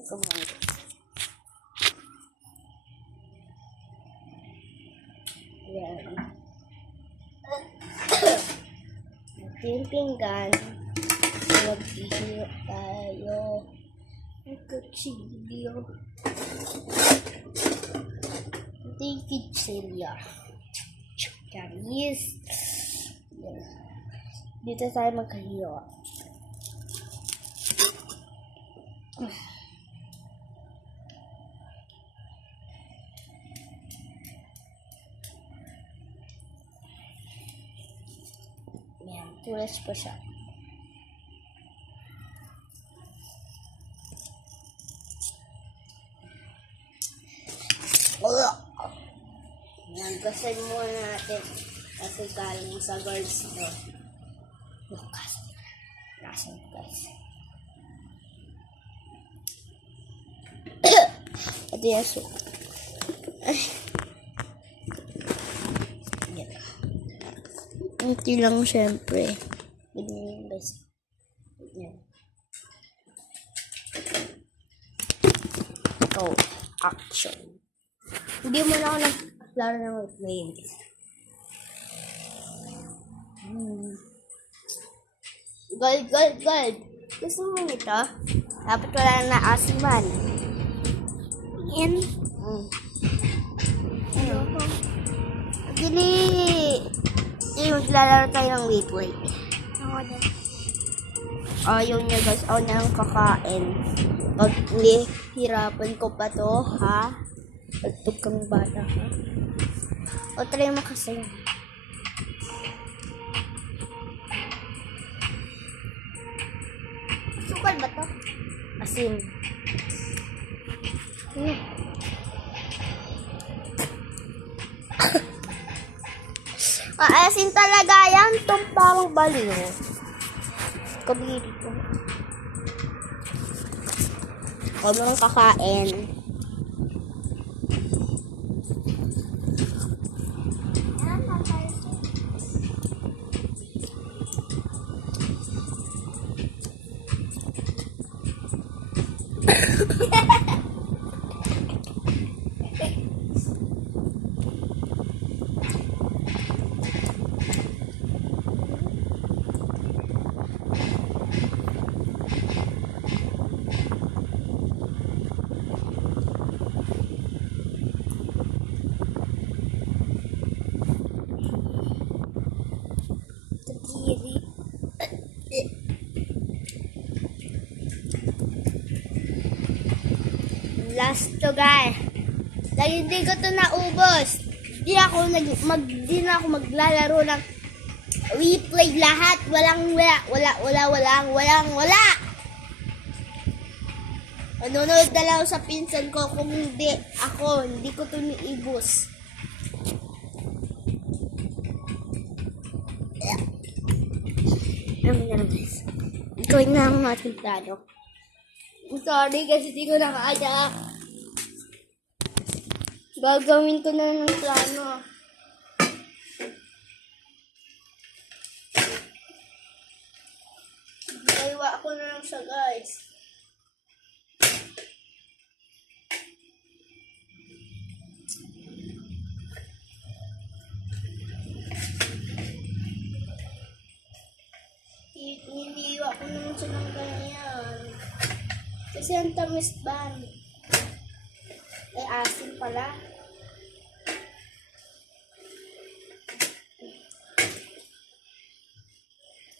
Kumangga. Yan. Ito yung pinggan. Magbihiro tayo. Ang kutsilyo. Ito yung kutsilyo. Charis. Dito tayo magkahiwa. Yan, tulas pa siya. Yan, gasan muna natin. Kasi galing sa guards ito. Bukas. Gasan guys. Ito yung soup. Yan. Ito lang syempre. Ganyan guys. Yan. Ito. Action. Hindi mo na ako naglaro ng ngayon guys. Gold, gold, gold. Gusto mo nito? Dapat wala na asiman. Yan. Dili. Dili, maglalaro tayo ng waypoint. Ayaw niya guys. Ayaw niya ang kakain. Pag hirapan ko pa to, ha? Pagtug kang bata, ha? O, try mo kasi. Sukal ba to? Asim. Asin talaga yan. Itong parang baliw. Kabili ko. Huwag mong kakain. Last to guys. Dahil hindi ko to naubos. Di na ako maglalaro ng replay lahat. Walang wala. Manonood na lang sa pinsan ko kung hindi ko to niibos. Ano na lang guys. Gawin na ang ating plano. Sorry kasi di ko nakaya. Gagawin ko na ng plano. Naiwa ko na lang siya guys. Iniiwa ko na lang siya ng ganyan. Kasi ang tamis ba? Ay, asin pala.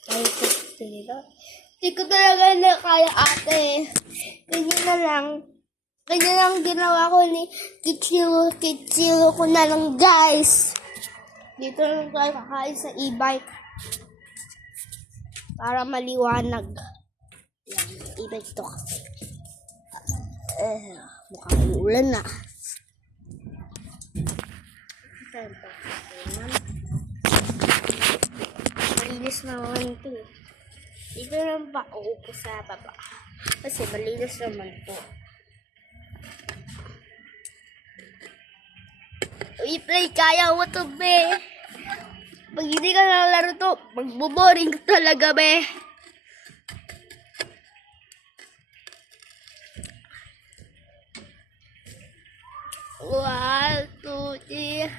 Ay, ito. Hindi ko talaga na kaya ate. Ganyan lang ginawa ko ni Kichiro ko na lang guys. Dito lang tayo kakain sa e-bike. Para maliwanag. Yan, e-bike to kasi. Mukhang ulan na. Malinis naman ito. Dito lang ba uupo sa baba? Kasi malinis naman ito. I-play kaya mo to, be. Pag hindi ka nalaro to, magboboring talaga, be. 1, 2, 3.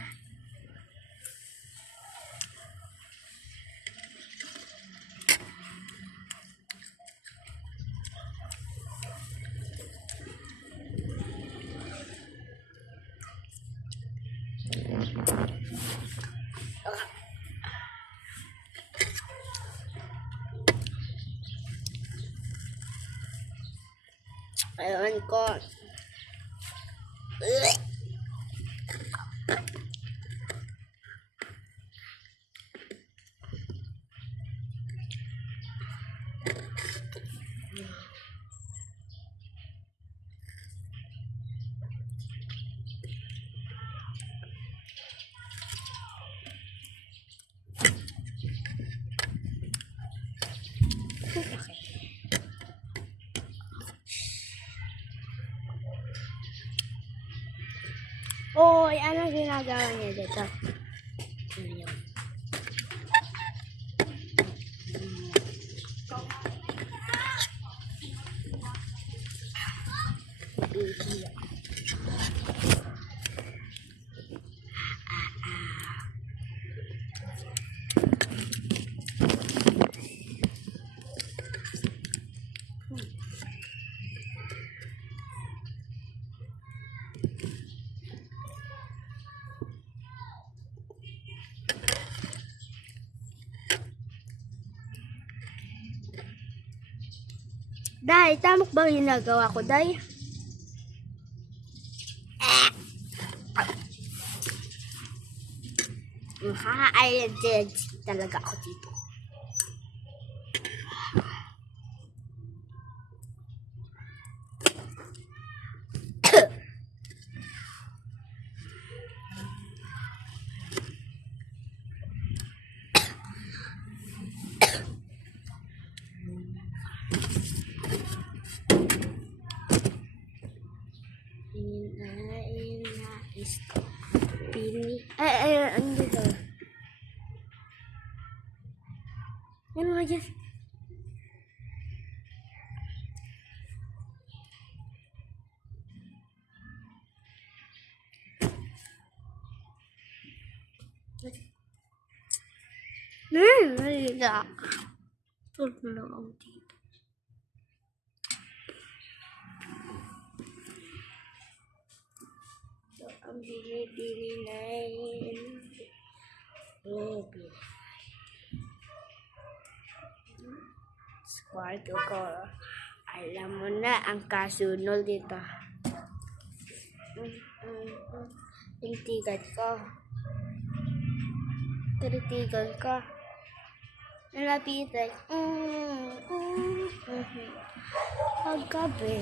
Ayun ko. Oy, ano ginagawa niya dito? Ano yun? Day, tama ba yung ginagawa ko, Day? Makaka-identity talaga ako dito. Ano dito? Ano nga dyan? Wala. Tulog na lang ako dito. So, ang bili-bili na yun. Kwarto ko. Alam mo na ang kasunod dito. Tintigan ko. Tintigan ko. Nalapitan. Paggabi.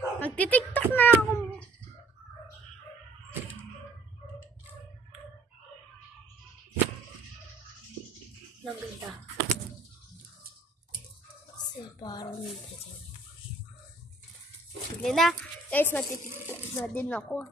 Magti-TikTok na ako. Naganda. Kasi parang naganda. Sige na. Guys, magti-TikTok na din ako.